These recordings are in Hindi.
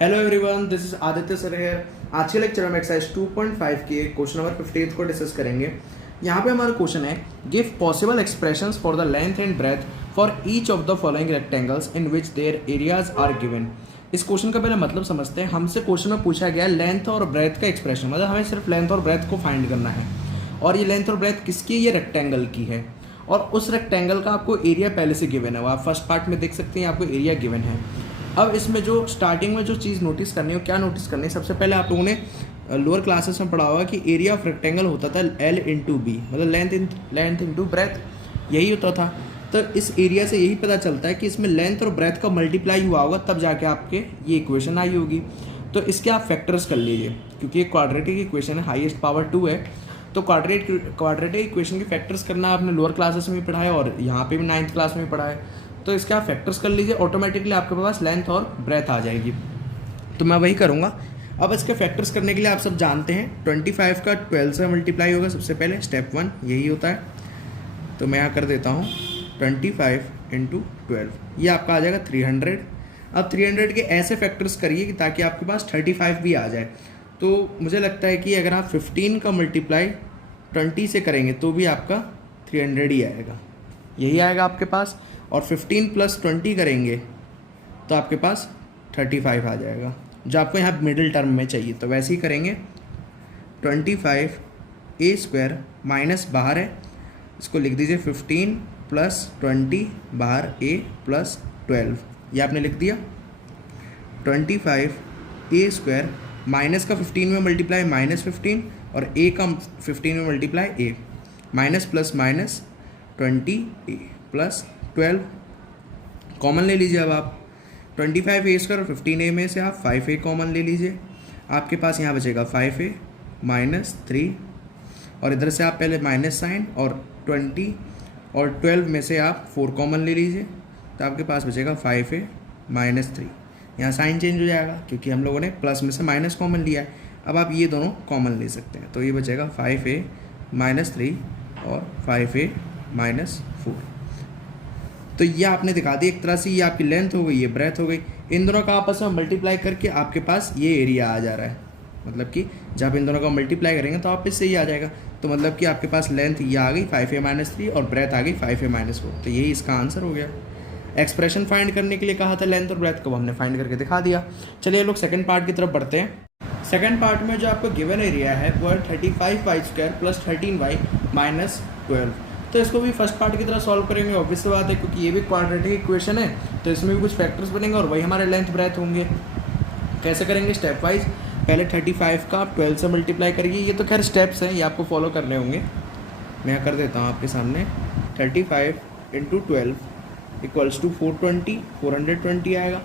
Hello everyone, this is Aditya sir here. आज के लेक्चर में एक्सरसाइज 2.5 के क्वेश्चन नंबर 58 को डिस्कस करेंगे। यहाँ पे हमारा क्वेश्चन है, give possible expressions for the length and breadth for each of the following rectangles in which their areas are given. इस क्वेश्चन का पहले मतलब समझते हैं। हमसे क्वेश्चन में पूछा गया लेंथ और ब्रेथ का एक्सप्रेशन, मतलब हमें सिर्फ लेंथ और ब्रेथ को फाइंड करना है। और ये लेंथ और ब्रेथ किसकी है? ये रेक्टेंगल की है। और उस रेक्टेंगल का आपको एरिया पहले से गिवन है, वो आप फर्स्ट पार्ट में देख सकते हैं, आपको एरिया गिवन है। अब इसमें जो स्टार्टिंग में जो चीज़ नोटिस करनी है, क्या नोटिस करनी है? सबसे पहले आप लोगों ने लोअर क्लासेस में पढ़ा होगा कि एरिया ऑफ रेक्टेंगल होता था L इंटू बी, मतलब लेंथ इंटू ब्रेथ, यही होता था। तो इस एरिया से यही पता चलता है कि इसमें लेंथ और ब्रेथ का मल्टीप्लाई हुआ होगा, तब जाके आपके ये इक्वेशन आई होगी। तो इसके आप फैक्टर्स कर लीजिए, क्योंकि ये क्वाड्रेटिक इक्वेशन है, हाईएस्ट पावर 2 है। तो क्वाड्रेटिक इक्वेशन के फैक्टर्स करना आपने लोअर क्लासेस में भी पढ़ा है और यहाँ पे भी 9th क्लास में भी पढ़ा है। तो इसके आप फैक्टर्स कर लीजिए, ऑटोमेटिकली आपके पास लेंथ और ब्रेथ आ जाएगी। तो मैं वही करूँगा। अब इसके फैक्टर्स करने के लिए आप सब जानते हैं 25 का 12 से मल्टीप्लाई होगा सबसे पहले, स्टेप 1 यही होता है। तो मैं यहाँ कर देता हूँ 25 इंटू 12, ये आपका आ जाएगा 300। अब 300 के ऐसे फैक्टर्स करिए कि ताकि आपके पास 35 भी आ जाए। तो मुझे लगता है कि अगर आप 15 का मल्टीप्लाई 20 से करेंगे तो भी आपका 300 ही आएगा, यही आएगा आपके पास। और 15 प्लस 20 करेंगे तो आपके पास 35 आ जाएगा, जो आपको यहाँ मिडिल टर्म में चाहिए। तो वैसे ही करेंगे 25 ए स्क्वायर माइनस बाहर है, इसको लिख दीजिए 15 प्लस 20 बाहर ए प्लस 12, ये आपने लिख दिया। 25 ए स्क्वायर माइनस का 15 में मल्टीप्लाई माइनस 15 और ए का 15 में मल्टीप्लाई ए, माइनस प्लस माइनस 20 ए प्लस 12 कॉमन ले लीजिए। अब आप 25 ए स्क्वायर और 15 ए में से आप 5 ए कॉमन ले लीजिए, आपके पास यहाँ बचेगा 5 ए माइनस 3, और इधर से आप पहले माइनस साइन, और 20 और 12 में से आप 4 कॉमन ले लीजिए, तो आपके पास बचेगा 5 ए माइनस 3। यहाँ साइन चेंज हो जाएगा क्योंकि हम लोगों ने प्लस में से माइनस कॉमन लिया है। अब आप ये दोनों कॉमन ले सकते हैं, तो ये बचेगा 5 ए माइनस 3 और 5 ए माइनस 4। तो ये आपने दिखा दी एक तरह से, ये आपकी लेंथ हो गई, ये ब्रेथ हो गई। इन दोनों का आपस में मल्टीप्लाई करके आपके पास ये एरिया आ जा रहा है, मतलब कि जब इन दोनों का मल्टीप्लाई करेंगे तो आपस से ही आ जाएगा। तो मतलब कि आपके पास लेंथ ये आ गई 5 ए माइनस 3 और ब्रेथ आ गई 5 ए माइनस 4। तो यही इसका आंसर हो गया। एक्सप्रेशन फाइंड करने के लिए कहा था लेंथ और ब्रेथ को, हमने फाइंड करके दिखा दिया। चलिए लोग सेकंड पार्ट की तरफ बढ़ते हैं। सेकंड पार्ट में जो आपको गिवन एरिया है वो है 35 Y square plus 13 Y minus 12। तो इसको भी फर्स्ट पार्ट की तरह सॉल्व करेंगे, ऑब्वियस बात है, क्योंकि ये भी क्वाड्रेटिक इक्वेशन है, तो इसमें भी कुछ फैक्टर्स बनेंगे और वही हमारे लेंथ ब्रेथ होंगे। कैसे करेंगे? Step wise. पहले 35 का 12 से मल्टीप्लाई करिए, ये तो खैर स्टेप्स हैं, ये आपको फॉलो करने होंगे। मैं कर देता हूँ आपके सामने 35 इंटू 12 इक्वल्स टू 420 आएगा।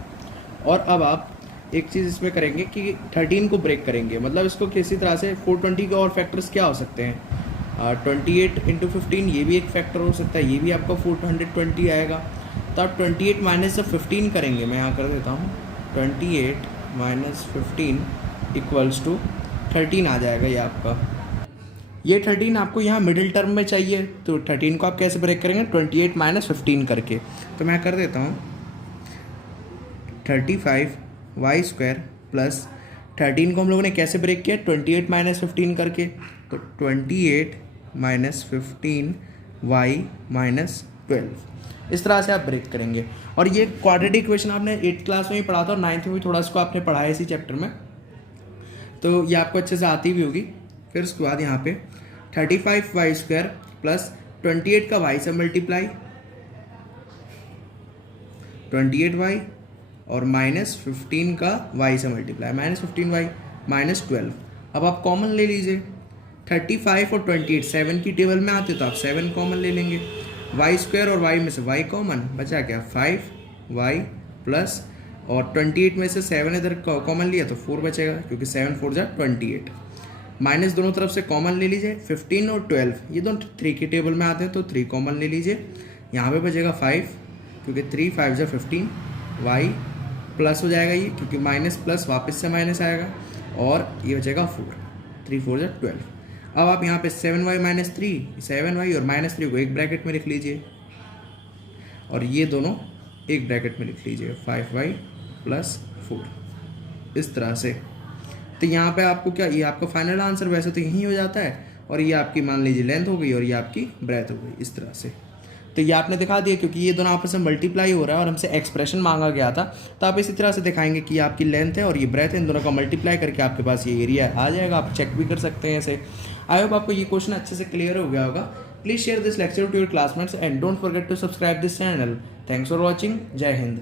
और अब आप एक चीज़ इसमें करेंगे कि 13 को ब्रेक करेंगे, मतलब इसको किसी तरह से 420 के और फैक्टर्स क्या हो सकते हैं? 28 इंटू 15, ये भी एक फैक्टर हो सकता है, ये भी आपका 420 आएगा। तो आप 28 माइनस जब 15 करेंगे, मैं यहाँ कर देता हूँ 28 माइनस 15 इक्वल्स टू 13 आ जाएगा ये आपका। ये 13 आपको यहाँ मिडिल टर्म में चाहिए, तो 13 को आप कैसे ब्रेक करेंगे? 28 माइनस 15 करके। तो मैं कर देता हूँ 35 वाई स्क्वायर प्लस 13 को हम लोगों ने कैसे ब्रेक किया? 28 माइनस 15 करके। तो 28 माइनस 15 वाई माइनस 12, इस तरह से आप ब्रेक करेंगे। और ये क्वाड्रेटिक इक्वेशन आपने 8th क्लास में ही पढ़ा था और 9th में भी थोड़ा इसको आपने पढ़ा है इसी चैप्टर में, तो ये आपको अच्छे से आती भी होगी। फिर उसके बाद यहाँ पे 35 वाई स्क्वायर प्लस 28 का वाई से मल्टीप्लाई 28 वाई और माइनस 15 का वाई से मल्टीप्लाई माइनस 15 वाई माइनस 12। अब आप कॉमन ले लीजिए, 35 और 28 7 की टेबल में आते तो आप 7 कॉमन ले लेंगे। वाई स्क्वायर और वाई में से वाई कॉमन, बचा क्या? 5 वाई प्लस, और 28 में से 7 इधर कॉमन लिया तो 4 बचेगा, क्योंकि 7 4 जा 28। माइनस दोनों तरफ से कॉमन ले लीजिए, 15 और 12 ये दोनों 3 की टेबल में आते हैं तो 3 कॉमन ले लीजिए। यहाँ पे बचेगा 5, क्योंकि 3 5 जा 15, वाई प्लस हो जाएगा ये, क्योंकि माइनस प्लस वापस से माइनस आएगा, और ये बचेगा 4, 3 4 जा 12। अब आप यहाँ पे 7 वाई माइनस 3, 7 वाई और माइनस 3 को एक ब्रैकेट में लिख लीजिए, और ये दोनों एक ब्रैकेट में लिख लीजिए, 5 वाई प्लस 4। इस तरह से। तो यहाँ पे आपको क्या, ये आपका फाइनल आंसर वैसे तो यही हो जाता है, और ये आपकी मान लीजिए लेंथ हो गई और ये आपकी ब्रेथ हो गई इस तरह से। तो ये आपने दिखा दिया, क्योंकि ये दोनों आपस में मल्टीप्लाई हो रहा है और हमसे एक्सप्रेशन मांगा गया था, तो आप इसी तरह से दिखाएंगे कि आपकी लेंथ है और ये ब्रेथ है, इन दोनों का मल्टीप्लाई करके आपके पास ये एरिया आ जाएगा। आप चेक भी कर सकते हैं ऐसे। आई होप आपको ये क्वेश्चन अच्छे से क्लियर हो गया होगा। Please share this lecture to your classmates and don't forget to subscribe this channel. Thanks for watching. जय हिंद।